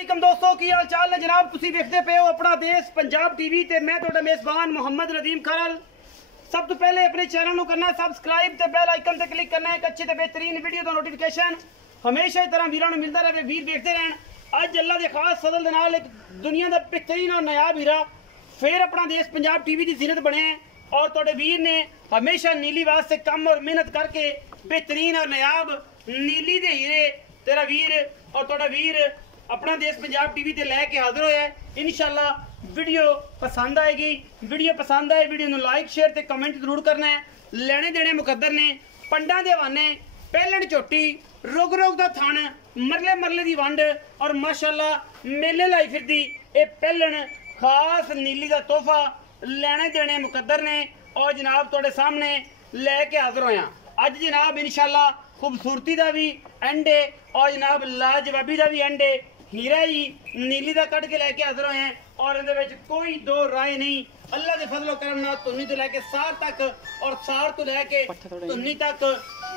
वालेकुम दोस्तों की हाल चाल है जनाब। तुसी देखते पे हो अपना देश पंजाब टीवी ते मैं तुहाडा मेजबान मोहम्मद नदीम खरल। सब तो पहले अपने चैनल को करना सब्सक्राइब ते बेल आइकन ते क्लिक करना है। एक अच्छी ते बेहतरीन वीडियो का नोटिफिकेशन हमेशा इस तरह वीरां नूं मिलता रहे। वीर देखते रहन। अज अल्लाह के खास फजल दे नाल एक दुनिया का बेहतरीन और नायाब हीरा फिर अपना देश पंजाब टीवी की जीनत बने और तुहाडे वीर ने हमेशा नीली वास्ते कम और मेहनत करके बेहतरीन और नायाब नीली दे हीरे तेरा वीर और तुहाडा वीर अपना देश पंजाब टीवी ते लैके हाजिर होया है। इंशाल्लाह वीडियो पसंद आएगी। वीडियो पसंद आए वीडियो नूं लाइक शेयर ते कमेंट जरूर करना है। लेने देने मुकद्दर ने पंडा दे हवाने पहलण झोटी रोग रोग दा थण मरले मरले दी वंड और माशाल्लाह मेले लाई फिरदी ए पहलण खास नीली दा तोहफा लेने देने मुकद्दर ने और जनाब तुहाडे सामने लैके हाजिर होया। अज जनाब इंशाल्लाह खूबसूरती का भी एंड है और जनाब लाजवाबी का भी एंड है। हीरा जी नीली का कट के लैके हाजिर होए हैं और इहदे कोई दो राय नहीं। अल्लाह के फजलो करम नाल धुन्नी तो लैके सार तक और सार तो लैके धुन्नी तक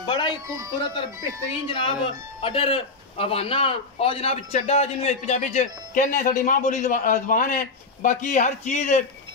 बड़ा ही खूबसूरत और बेहतरीन जनाब अडर हवाना और जनाब चड्डा जिन्होंने पंजाबी च कहने साडी मां बोली जबान है। बाकी हर चीज़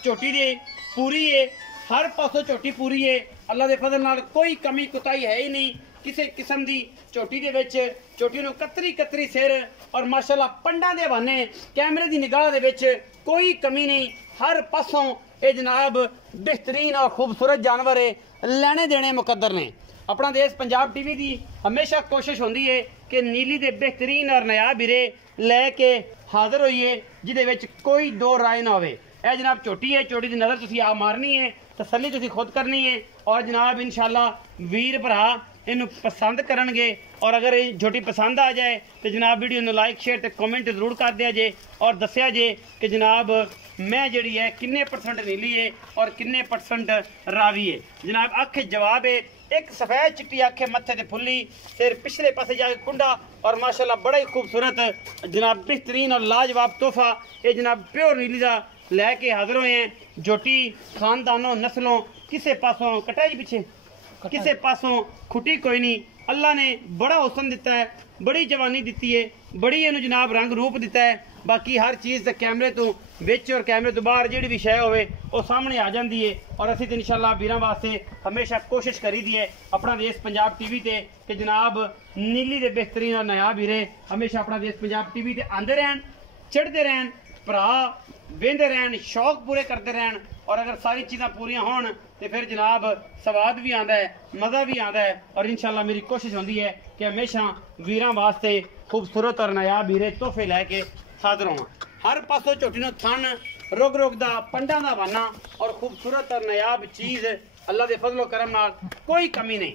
झोटी दी पूरी है, हर पासों झोटी पूरी है। अल्लाह के फजल नाल कोई कमी कुताही है ही नहीं किसी किस्म की। झोटी दे विच झोटी नूं कतरी कतरी सिर और माशाल्लाह पंडा दे हवाने कैमरे की निगाह दे विच कोई कमी नहीं। हर पासों ये जनाब बेहतरीन और खूबसूरत जानवर है लेने देने मुकद्दर ने। अपना देश पंजाब टीवी की हमेशा कोशिश होंदी है कि नीली दे बेहतरीन और नायाब हीरे लैके हाजिर होइए जिहदे विच कोई दो राय ना होवे। यह जनाब झोटी है, झोटी की नज़र तुसीं आप मारनी है, तसल्ली तुसीं खुद करनी है और जनाब इंशाल्लाह वीर भरा इनू पसंद करनगे और अगर ये झोटी पसंद आ जाए तो जनाब वीडियो में लाइक शेयर ते कमेंट जरूर कर दिया जे और दसिया जे कि जनाब मैं जी है किन्ने परसेंट नीली है और किन्ने परसेंट रावी है। जनाब अख जवाब है एक सफ़ेद चिट्टी अख है, मत्थे ते फुल्ली, सिर पिछले पासे जाके कुंडा और माशाल्लाह बड़ा ही खूबसूरत जनाब बेहतरीन और लाजवाब तोहफा ये जनाब प्योर नीली का लैके हाजिर हुए हैं। झोटी खानदानों नस्लों किसे पासों कटा जी पीछे किसे पासों खुटी कोई नहीं। अल्लाह ने बड़ा हुसन दिता है, बड़ी जवानी दी है, बड़ी इनू जनाब रंग रूप दिता है। बाकी हर चीज़ कैमरे तो विच और कैमरे तो बाहर जी भी शय होवे वो सामने आ जाती है और असीं तो इंशाल्लाह वीरां वास्ते हमेशा कोशिश करी दी है अपना देश पंजाब टीवी ते कि जनाब नीली दे बेहतरीन और नायाब हीरे हमेशा अपना देश पंजाब टीवी ते आंदे रहन, चढ़ते रहन, भरा वेंदे रहन, शौक पूरे करते रहन और अगर सारी चीज़ां पूरियां होन तो फिर जनाब स्वाद भी आता है, मज़ा भी आता है और इंशाल्लाह मेरी कोशिश होती है कि हमेशा वीरां वास्ते खूबसूरत और नायाब हीरे तोहफे लैके हाजिर होवां। हर पासों झोटी नूं थन रोग रोग दा पंडा दा हवाना और खूबसूरत और नायाब चीज़ अल्लाह के फजलो करम नाल कोई कमी नहीं।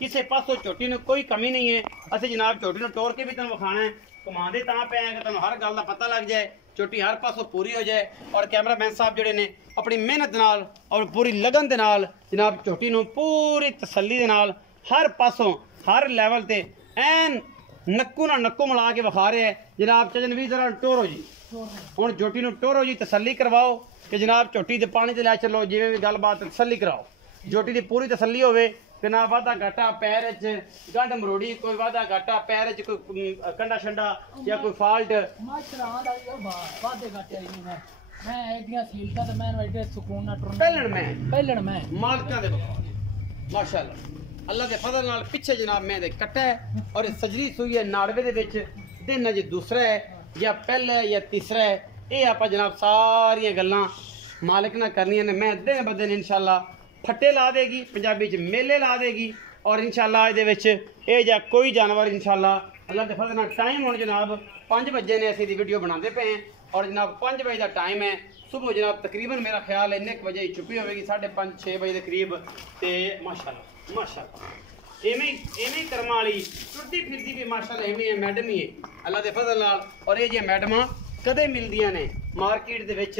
किसी पासों झोटी नूं कोई कमी नहीं है। असीं जनाब झोटी नूं टोर के भी तुहानूं विखाना है, घुमाते तां पे कि तुहानूं हर गल का पता लग जाए, झोटी हर पासों पूरी हो जाए और कैमरामैन साहब जिहड़े ने अपनी मेहनत नाल और पूरी लगन दे नाल जनाब झोटी नूं पूरी तसल्ली दे नाल हर पासों हर लैवल ते ऐन नक्कू ना नक्कू मिला के विखा रहे हैं। जनाब चजन भी जरा टोरो जी हुण झोटी नूं टोरो जी तसल्ली करवाओ कि जनाब झोटी ते पानी ते लै चलो जिवें भी गलबात तसल्ली कराओ। झोटी की पूरी तसल्ली होवे कि ना वाधा घाटा पैर च गंढ मरोड़ी कोई वाधा घाटा पैर च कोई कंडा शंडा या कोई फाल्ट माशाल्लाह अल्लाह के फजल नाल पिछे जनाब मैं कट्टा है और सजरी सुई है नाड़वे दे विच दिन अज दूसरा है या पहला है या तीसरा है। ये आप जनाब सारियां गल्लां मालिक ना करनियां ने। मैं दिन ब दिन इंशाल्लाह फट्टे ला देगी, पंजाबी च मेले ला देगी और इंशाल्लाह इहदे विच ये जा कोई जानवर इंशाल्लाह अल्लाह के फजल नाल टाइम हुण जनाब 5 बजे ने असीं दी वीडियो बनाते पे हैं और जनाब 5 बजे का टाइम है। सुबह जनाब तकरीबन मेरा ख्याल है इन्ने बजे छुट्टी होगी 5:30-6 बजे के करीब। तो माशाल्लाह माशाल्लाह इवें कर्मा वाली टुरदी फिरदी भी माशाल्लाह इवें है मैडम ही है अल्लाह के फजल नाल। और ये जी मैडमां कदे मिलदियां ने मार्केट दे विच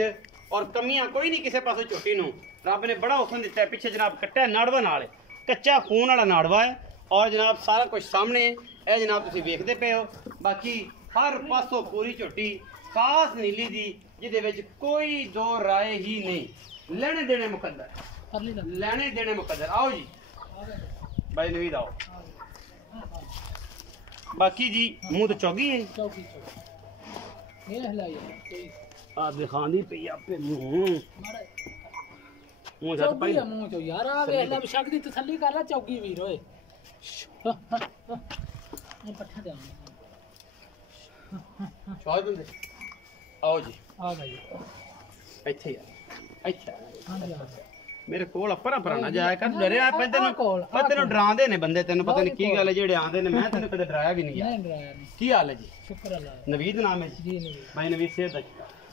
और कमियां कोई नहीं किसी पासों झोटी नूं रब ने बड़ा हुसन दिता है। पिछे जनाब कट्टा नाड़वा नाल कच्चा खून वाला नाड़वा है और जनाब सारा कुछ सामने है जनाब तुसीं वेखदे पे हो। बाकी हर पासों पूरी झोटी खास नीली दी जिहदे विच कोई दो राय ही नहीं। लेने देने मुकद्दर लेने देने मुकद्दर। आओ जी भाई नवीद आओ। बाकी जी मुंह तो चौगी है ਇਹ ਹਲਾਈ ਕੋਈ ਆ ਦਿਖਾਉਂਦੀ ਪਈ ਆਪੇ ਮੂੰਹ ਜੱਟ ਚੌਗੀ ਆ ਮੂੰਹ ਚੋਂ ਯਾਰ ਆ ਵੇਖ ਲੈ ਸ਼ੱਕ ਦੀ ਤਸੱਲੀ ਕਰ ਲੈ ਚੌਗੀ ਵੀਰ ਓਏ ਇਹ ਪੱਠਾ ਦੇ ਚਾਹ ਬੰਦੇ ਆਓ ਜੀ ਆ ਗਈ ਇੱਥੇ ਆ ਇੱਥੇ ਹਾਂ ਜੀ ਮੇਰੇ ਕੋਲ ਪਰਾਂ ਨਾ ਜਾਇਆ ਕਰ ਡਰਿਆ ਤੈਨੂੰ ਡਰਾਉਂਦੇ ਨੇ ਬੰਦੇ ਤੈਨੂੰ ਪਤਾ ਨਹੀਂ ਕੀ ਗੱਲ ਹੈ ਜਿਹੜੇ ਆਉਂਦੇ ਨੇ ਮੈਂ ਤੈਨੂੰ ਕਦੇ ਡਰਾਇਆ ਵੀ ਨਹੀਂ ਨਹੀਂ ਡਰਾਇਆ ਨਹੀਂ ਕੀ ਹਾਲ ਹੈ ਜੀ ਸ਼ੁਕਰ ਅੱਲਾਹ ਨਵੀਦ ਨਾਮ ਹੈ ਜੀ ਨਵੀਦ ਭਾਈ ਨਵੀਦ ਸਿਹਤ ਦਾ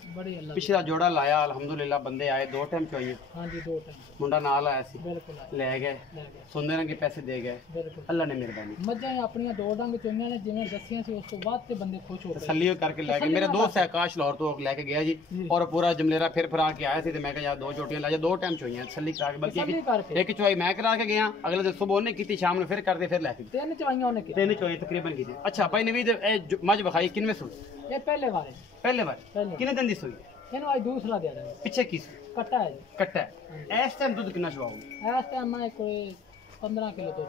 ਬੜੀ ਅੱਲਾਹ ਪਿਛਲਾ ਜੋੜਾ ਲਾਇਆ ਅਲਹਮਦੁਲਿਲਾ ਬੰਦੇ ਆਏ 2 ਟਾਈਮ ਚੋਈਏ ਹਾਂ ਜੀ 2 ਟਾਈਮ ਮੁੰਡਾ ਨਾਲ ਆਇਆ ਸੀ ਬਿਲਕੁਲ ਲੈ ਗਏ ਲੈ ਗਿਆ ਸੁਣਦੇ ਰੰਗੇ ਪੈਸੇ ਦੇ ਗਏ ਬਿਲਕੁਲ ਅੱਲਾ ਨੇ ਮਿਹਰਬਾਨੀ ਮੱਝਾਂ ਆਪਣੀਆਂ 2 ਡੰਗ ਚੋਈਆਂ ਨੇ ਜਿਵੇਂ ਦੱਸੀਆਂ ਸੀ ਉਸ ਤੋਂ ਬਾਅਦ ਤੇ ਬੰਦੇ ਖੁਸ਼ ਹੋ ਗਏ ਤਸੱਲੀ ਕਰਕੇ ਲੈ ਗਏ ਮੇਰਾ ਦੋਸਤ ਹੈ ਆਕਾਸ਼ ਲਾਹੌਰ ਤੋਂ ਲੈ ਕੇ ਗਿਆ ਜੀ ਔਰ ਪੂਰਾ ਜਮਲੇਰਾ ਫਿਰ ਫਰਾ ਕੇ ਆਇਆ ਸੀ ਤੇ ਮੈਂ ਕਿਹਾ ਯਾਰ 2 ਝੋਟੀਆਂ ਲੈ ਜਾ 2 ਟਾਈਮ ਚੋਈਆਂ ਤਸੱਲੀ ਕਰਾ ਕੇ ਤਸੱਲੀ ਬਲਕਿ ਕਰਕੇ ਇੱਕ ਚੋਈ ਮੈਂ ਕਰਾ ਕੇ ਗਿਆ ਅਗਲੇ ਦਿਨ ਸਵੇਰ ਉਹਨੇ ਕੀਤੀ ਸ਼ਾਮ ਨੂੰ ਫਿਰ ਕਰਦੇ ਫਿਰ ਲੈ ਕੇ ਗਏ। 3 ਚਵਾਈਆਂ ਉਹਨੇ ਕੀ 3 ਚੋਈ ਤਕਰੀਬਨ ਕੀਤੀ ਅੱਛਾ ਭਾਈ ਨਵੀਦ ਇਹ ਮੱਝ ਵਿਖਾਈ ਕਿੰਨੇ ਸੂਈ ਇਹ ਪਹਿਲੇ ਵਾਰੇ ਪਹਿਲੇ ਵਾਰ ਪਹਿਲੇ ਕਿੰਨੇ ਦਿਨ ਦੀ ਸੂਈ ਇਹਨੂੰ ਅੱਜ ਦੂਸਰਾ ਦੇ ਦੇਣਾ ਪਿੱਛੇ ਕੀ ਸੂਈ ਕੱਟਾ ਹੈ ਜੀ ਕੱਟਾ ਹੈ ਇਸ ਟਾਈਮ ਦੁੱਧ ਕਿੰਨਾ ਚਵਾਓਗੇ ਇਸ ਟਾਈਮ ਮੈਂ ਕੋਈ 15 ਕਿਲੋ ਦੁੱਧ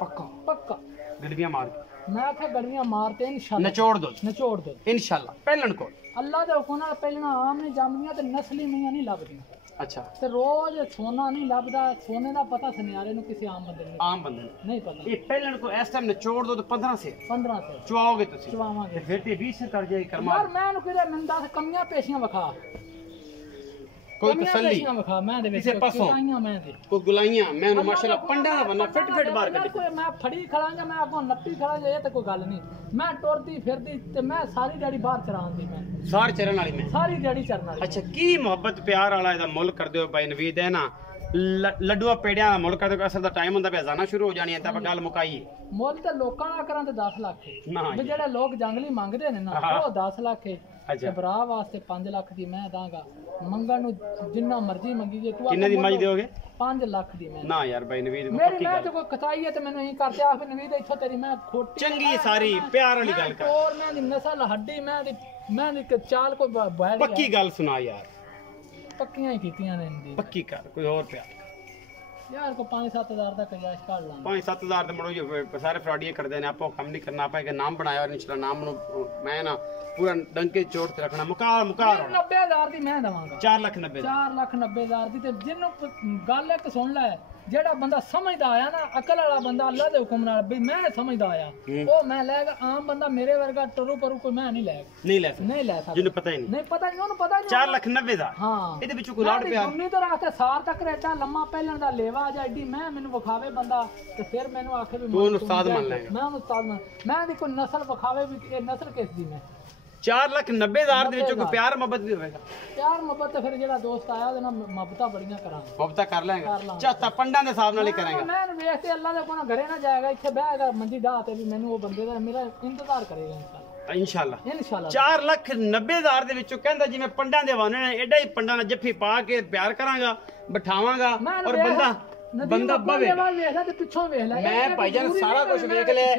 ਪੱਕਾ ਪੱਕਾ ਗੜਬੀਆਂ ਮਾਰ ਕੇ ਮੈਂ ਆਖਿਆ ਗੜੀਆਂ ਮਾਰਤੇ ਇਨਸ਼ਾਅੱਲਾ ਨਿਚੋੜ ਦੁੱਧ ਨਿਚੋੜ ਦੋ ਇਨਸ਼ਾਅੱਲਾ ਪਹਿਲਣ ਕੋਲ ਅੱਲਾ ਦੇ ਹੁਕਮ ਨਾਲ ਪਹਿਲਾਂ ਆਮ ਨਹੀਂ ਜੰਮਦੀਆਂ ਤੇ ਨਸਲੀ ਮੀਆਂ ਨਹੀਂ ਲੱਭਦੀਆਂ ਅੱਛਾ ਤੇ ਰੋਜ਼ ਸੋਨਾ ਨਹੀਂ ਲੱਭਦਾ ਸੋਨੇ ਦਾ ਪਤਾ ਸੁਨਿਆਰੇ ਨੂੰ ਕਿਸੇ ਆਮ ਬੰਦੇ ਨੂੰ ਆਮ ਬੰਦੇ ਨੂੰ ਨਹੀਂ ਪਤਾ ਇਹ ਪਹਿਲਣ ਕੋ ਇਸ ਟਾਈਮ ਨਿਚੋੜ ਦੁੱਧ 15 ਸੇ 15 ਸੇ ਚਵਾਓਗੇ ਤੁਸੀਂ ਚਵਾਵਾਂਗੇ ਤੇ ਫਿਰ ਤੇ 20 ਸੇ ਕਰ ਜਾਏ ਕਰਮਾ ਯਾਰ ਮੈਂ ਇਹਨੂੰ ਕਿਹਾ ਮੈਨੂੰ 10 ਕਮੀਆਂ ਪੇਸ਼ੀਆਂ ਵਿਖਾ ਕੋਈ ਕਮੀਆਂ ਤਸੱਲੀ ਪੇਸ਼ੀਆਂ ਵਿਖਾ ਮੈਂ ਦੇ ਵਿੱਚ ਕਿਸੇ ਪਾਸੋਂ? ਆਈਆਂ ਮੈਂ ਤੇ ਕੋਈ ਗੁਲਾਈਆਂ ਮੈਂ ਉਹਨੂੰ ਮਾਸ਼ਾਅੱਲਾ ਪੰਡਾ ਦਾ ਬੰਨਾ ਫਿੱਟ ਫਿੱਟ ਬਾਹਰ ਯਾਰ ਕੱਢ ਕੋਈ ਮੈਂ ਫੜੀ ਖੜਾਂਗਾ ਮੈਂ ਅੱਗੋਂ ਨੱਪੀ ਖੜਾਂਗਾ ਇਹ ਤਾਂ ਕੋਈ ਗੱਲ ਨਹੀਂ ਮੈਂ ਟੁਰਦੀ ਫਿਰਦੀ ਤੇ ਮੈਂ ਸਾਰੀ ਦਿਹਾੜੀ ਬਾਹਰ ਚਰਾਉਂਦੀ ਮੈਂ ਸਾਰ ਚਰਨ ਵਾਲੀ ਮੈਂ ਸਾਰੀ ਦਿਹਾੜੀ ਚਰਨ ਵਾਲੀ ਅੱਛਾ ਕੀ ਮੁਹੱਬਤ ਪਿਆਰ ਵਾਲਾ ਇਹਦਾ ਮੁੱਲ ਕਰਦੇ ਹੋ ਭਾਈ ਨਵੀਦ ਹੈ ਨਾ ਲੱਡੂਆ ਪੇੜਿਆਂ ਦਾ ਮੁੱਲ ਕਰਦੇ ਹੋ ਅਸਲ ਦਾ ਟਾਈਮ ਹੁੰਦਾ ਪਿਆ ਜ਼ਾਨਾ ਸ਼ੁਰੂ ਹੋ ਜਾਣੀ ਹੈ ਤਾਂ ਆਪਾਂ ਗੱਲ ਮੁਕਾਈਏ ਮੁੱਲ ਤਾਂ ਲੋਕਾਂ ਨਾਲ ਕਰਾਂ ਤੇ 10 ਲੱਖ ਹੈ ਨਾ ਵੀ ਜਿਹੜੇ ਲੋਕ ਜੰਗਲੀ ਮੰਗਦੇ ਨੇ ਨਾ ਉਹ 10 ਲੱਖ ਹੈ ਅੱਛਾ ਤੇ ਭਰਾ ਵਾਸਤੇ 5 ਲੱਖ ਦੀ ਮੈਂ ਦਾਂਗਾ ਮੰਗਣ ਨੂੰ ਜਿੰਨਾ ਮਰਜ਼ੀ ਮੰਗੀ ਜੇ ਤੂੰ ਕਿੰਨੇ ਦੀ ਮੱਝ ਦਿਓਗੇ 5 ਲੱਖ ਦੀ ਮੈਂ ਨਾ ਯਾਰ ਭਾਈ ਨਵੀਦ ਮੇਰੀ ਪੱਕੀ ਮੈਂ ਗੱਲ ਤੇ ਕੋਈ ਕਤਾਈ ਹੈ ਤੇ ਮੈਨੂੰ ਇਹੀ ਕਰਦੇ ਆਖ ਵੀ ਨਵੀਦ ਇੱਥੋਂ ਤੇਰੀ ਮੈਂ ਖੋਟੀ ਚੰਗੀ ਸਾਰੀ ਪਿਆਰ ਵਾਲੀ ਗੱਲ ਕਰ ਹੋਰ ਮੈਂ ਦੀ ਨਸਲ ਹੱਡੀ ਮੈਂ ਦੀ ਚਾਲ ਕੋਈ ਬੈਠ ਪੱਕੀ ਗੱਲ ਸੁਣਾ ਯਾਰ ਪੱਕੀਆਂ ਹੀ ਕੀਤੀਆਂ ਨੇ ਇਹਦੀ ਪੱਕੀ ਕਰ ਕੋਈ ਹੋਰ ਪਿਆਰ ਯਾਰ ਕੋ 5-7 ਦਾ ਕਜਾਇਸ਼ ਕਰ ਲਾਂਗੇ 5-7 ਦੇ ਮੁੜੋ ਜੀ ਸਾਰੇ ਫਰਾਡੀਆਂ ਕਰਦੇ ਨੇ ਆਪਾਂ ਕੰਮ ਨਹੀਂ ਕਰਨਾ ਆਪਾਂ ਇੱਕ ਨਾਮ ਬਣਾਇਆ ਔਰ ਇਨਸ਼ਾਅੱਲਾ ਨਾਮ ਨੂੰ ਮੈਂ ਨਾ ਪੂਰਾ ਡੰਕੇ ਚੋਟ ਤੇ ਰੱਖਣਾ ਮੁਕਾਰ 90000 ਦੀ ਮੈਂ ਦਵਾਂਗਾ 4,90,000 4,90,000 ਦੀ ਤੇ ਜਿਹਨੂੰ ਗੱਲ ਇੱਕ ਸੁਣ ਲੈ ਜਿਹੜਾ ਬੰਦਾ ਸਮਝਦਾ ਆਇਆ ਨਾ ਅਕਲ ਵਾਲਾ ਬੰਦਾ ਅੱਲਾ ਦੇ ਹੁਕਮ ਨਾਲ ਵੀ ਮੈਂ ਸਮਝਦਾ ਆਇਆ ਉਹ ਮੈਂ ਲੈਗਾ ਆਮ ਬੰਦਾ ਮੇਰੇ ਵਰਗਾ ਟਰੂ ਪਰੂ ਕੋਈ ਮੈਂ ਨਹੀਂ ਲੈਗਾ ਨਹੀਂ ਲੈ ਸਕਦਾ ਸਕਦਾ ਜਿਹਨੂੰ ਪਤਾ ਹੀ ਨਹੀਂ ਨਹੀਂ ਪਤਾ ਨਹੀਂ ਉਹਨੂੰ ਪਤਾ ਨਹੀਂ 4,90,000 ਹਾਂ ਇਹਦੇ ਵਿੱਚੋਂ ਕੋਈ ਲਾੜ ਪਿਆਰ ਉਨੀ ਤੋਂ ਰਾਤੇ ਸਾਰ ਤੱਕ ਐਡਾ ਲੰਮਾ ਪਹਿਲਣ ਦਾ ਲੇਵਾ ਜਾਂ ਐਡੀ ਮੈਨੂੰ ਵਿਖਾਵੇ ਬੰਦਾ ਤੇ ਫਿਰ ਮੈਨੂੰ ਆਖੇ ਵੀ ਤੂੰ ਉਹਨੂੰ ਉਸਤਾਦ ਮੰਨ ਲੈ ਮੈਂ ਉਹਨੂੰ ਉਸਤਾਦ ਮੈਂ ਦੀ ਕੋਈ ਨਸਲ ਵਿਖਾਵੇ ਵੀ ਇਹ ਨਸਲ ਕਿਸ ਦੀ ਮੈਂ 4,90,000 ਦੇ ਵਿੱਚੋਂ ਕੋਈ ਪਿਆਰ ਮੁਹੱਬਤ ਵੀ ਹੋਵੇਗਾ ਪਿਆਰ ਮੁਹੱਬਤ ਤੇ ਫਿਰ ਜਿਹੜਾ ਦੋਸਤ ਆਇਆ ਉਹਦੇ ਨਾਲ ਮੁਹੱਬਤਾਂ ਬੜੀਆਂ ਕਰਾਂਗੇ ਮੁਹੱਬਤਾਂ ਕਰ ਲੈਂਗਾ ਚਾਤਾ ਪੰਡਾਂ ਦੇ ਹਿਸਾਬ ਨਾਲ ਹੀ ਕਰਾਂਗਾ ਮੈਂ ਵੇਖ ਤੇ ਅੱਲਾ ਦੇ ਕੋਲ ਘਰੇ ਨਾ ਜਾਏਗਾ ਇੱਥੇ ਬਹਿਗਾ ਮੰਜੀ ਢਾਹ ਤੇ ਵੀ ਮੈਨੂੰ ਉਹ ਬੰਦੇ ਦਾ ਮੇਰਾ ਇੰਤਜ਼ਾਰ ਕਰੇਗਾ ਇਨਸ਼ਾਅੱਲਾ ਇਨਸ਼ਾਅੱਲਾ 4,90,000 ਦੇ ਵਿੱਚੋਂ ਕਹਿੰਦਾ ਜਿਵੇਂ ਪੰਡਾਂ ਦੇ ਵਾਣੇ ਨੇ ਐਡਾ ਹੀ ਪੰਡਾਂ ਨਾਲ ਜੱਫੀ ਪਾ ਕੇ ਪਿਆਰ ਕਰਾਂਗਾ ਬਿਠਾਵਾਂਗਾ ਔਰ ਬੰਦਾ ਬਵੇ ਵੇਖਦਾ ਤੇ ਪਿੱਛੋਂ ਵੇਖ ਲੈ ਮੈਂ ਭਾਈਜਾਨ ਸਾਰਾ ਕੁਝ ਵੇਖ ਲਿਆ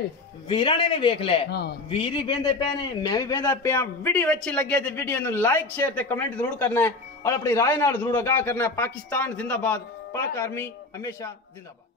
ਵੀਰਾਂ ਨੇ ਵੀ ਵੇਖ ਲਿਆ ਹਾਂ। ਵੀਰ ਵੀ ਵੇਂਦੇ ਪਏ ਨੇ ਮੈਂ ਵੀ ਵੇਂਦਾ ਪਿਆ ਵੀਡੀਓ ਅੱਛੀ ਲੱਗੇ ਤੇ ਵੀਡੀਓ ਨੂੰ ਲਾਈਕ ਸ਼ੇਅਰ ਤੇ ਕਮੈਂਟ ਜ਼ਰੂਰ ਕਰਨਾ ਹੈ ਔਰ ਆਪਣੀ ਰਾਏ ਨਾਲ ਜ਼ਰੂਰ ਆਗਾਹ ਕਰਨਾ ਹੈ ਪਾਕਿਸਤਾਨ ਜ਼ਿੰਦਾਬਾਦ ਪਾਕ ਆਰਮੀ ਹਮੇਸ਼ਾ ਜ਼ਿੰਦਾਬਾਦ